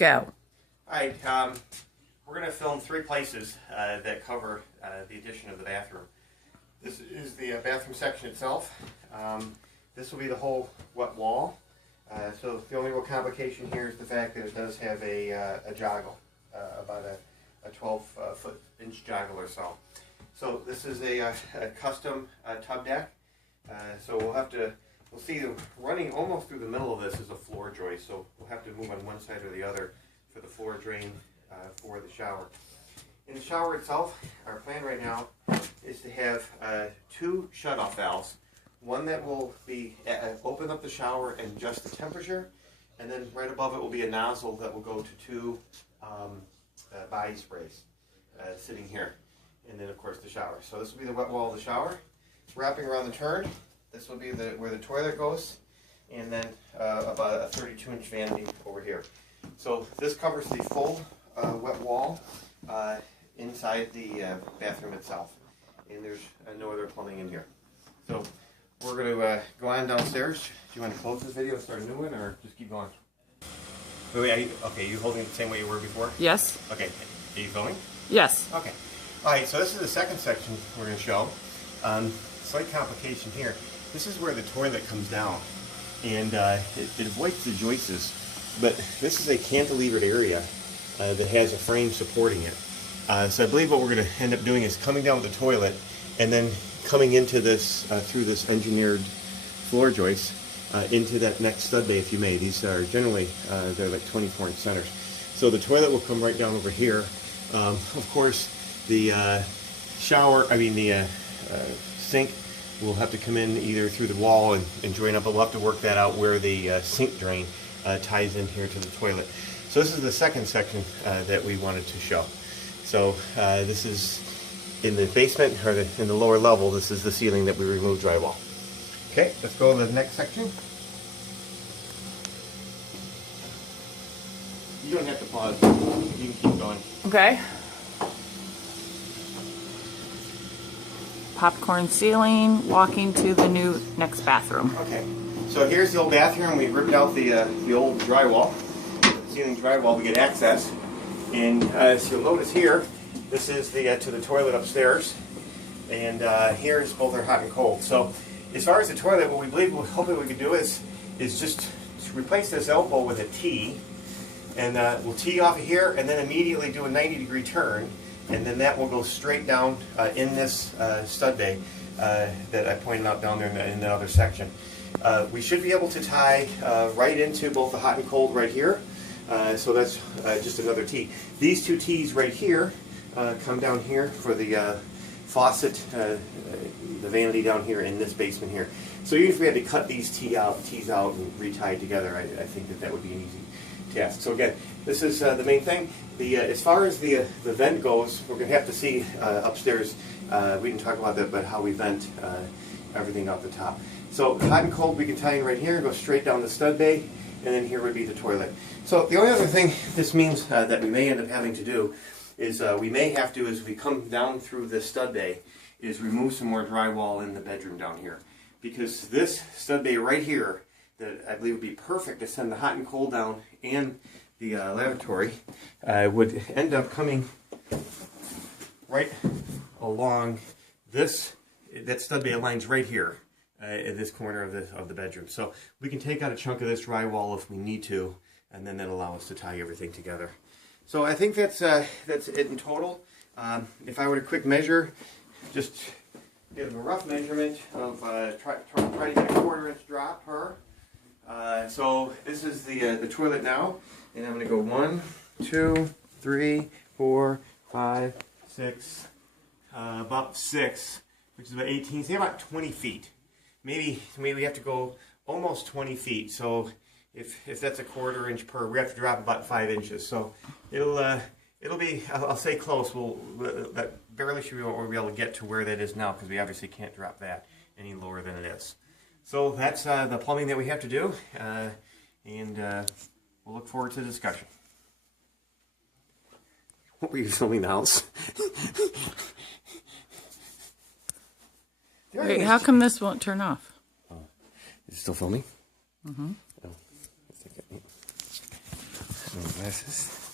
Go. Alright, we're going to film 3 places that cover the addition of the bathroom. This is the bathroom section itself. This will be the whole wet wall. So the only real complication here is the fact that it does have a joggle, about a 12-inch joggle or so. So this is a custom tub deck. So we'll see running almost through the middle of this is a floor joist. So we'll have to move on one side or the other for the floor drain for the shower. In the shower itself, our plan right now is to have 2 shutoff valves. One that will be open up the shower and adjust the temperature, and then right above it will be a nozzle that will go to 2 body sprays sitting here, and then of course the shower. So this will be the wet wall of the shower. Wrapping around the turn, this will be where the toilet goes, and then about a 32-inch vanity over here. So this covers the full wet wall inside the bathroom itself, and there's no other plumbing in here. So we're going to go on downstairs. Do you want to close this video and start a new one, or just keep going? Wait, okay, you holding it the same way you were before? Yes. Okay, are you filming? Yes. Okay. Alright, so this is the second section we're going to show. Slight complication here. This is where the toilet comes down, and it avoids the joists, but this is a cantilevered area that has a frame supporting it. So I believe what we're going to end up doing is coming down with the toilet and then coming into this through this engineered floor joist into that next stud bay, if you may. These are generally they're like 24-inch centers. So the toilet will come right down over here. Of course, the sink will have to come in either through the wall and join up, but we'll have to work that out where the sink drain ties in here to the toilet. So this is the second section that we wanted to show. So this is in the basement, or in the lower level. This is the ceiling that we removed drywall. Okay, let's go to the next section. You don't have to pause. You can keep going. Okay. Popcorn ceiling, walking to the new next bathroom. Okay, so here's the old bathroom. We ripped out the old drywall, ceiling drywall to get access. And as you'll notice here, this is the to the toilet upstairs, and here's both our hot and cold. So as far as the toilet, what we believe, hopefully we could do is just to replace this elbow with a T, and we'll tee off of here and then immediately do a 90-degree turn, and then that will go straight down in this stud bay that I pointed out down there in the other section. We should be able to tie right into both the hot and cold right here. So that's just another T. These 2 T's right here come down here for the faucet, the vanity down here in this basement here. So even if we had to cut these T's out and retie together, I think that would be an easy task. So again, this is the main thing. As far as the vent goes, we're going to have to see upstairs. We didn't talk about that, but how we vent everything out the top. So hot and cold we can tie in right here, go straight down the stud bay, and then here would be the toilet. So the only other thing this means that we may end up having to do is we may have to, as we come down through this stud bay, is remove some more drywall in the bedroom down here. Because this stud bay right here, that I believe would be perfect to send the hot and cold down and the lavatory, would end up coming right along this. That stud bay aligns right here at this corner of the bedroom. So we can take out a chunk of this drywall if we need to, and then that'll allow us to tie everything together. So I think that's it in total. If I were to quick measure, just give a rough measurement of try to get a 1/4-inch drop per. So this is the toilet now, and I'm going to go 1, 2, 3, 4, 5, 6, about 6, which is about 18. Say about 20 feet. Maybe we have to go almost 20 feet. So if that's a 1/4 inch per, we have to drop about 5 inches. So it'll be, I'll say close. That barely should be what we'll be able to get to where that is now, because we obviously can't drop that any lower than it is. So that's the plumbing that we have to do, and we'll look forward to the discussion. What were you filming the house? Wait, how come this won't turn off? Is it still filming? Mm-hmm. Oh, Glasses.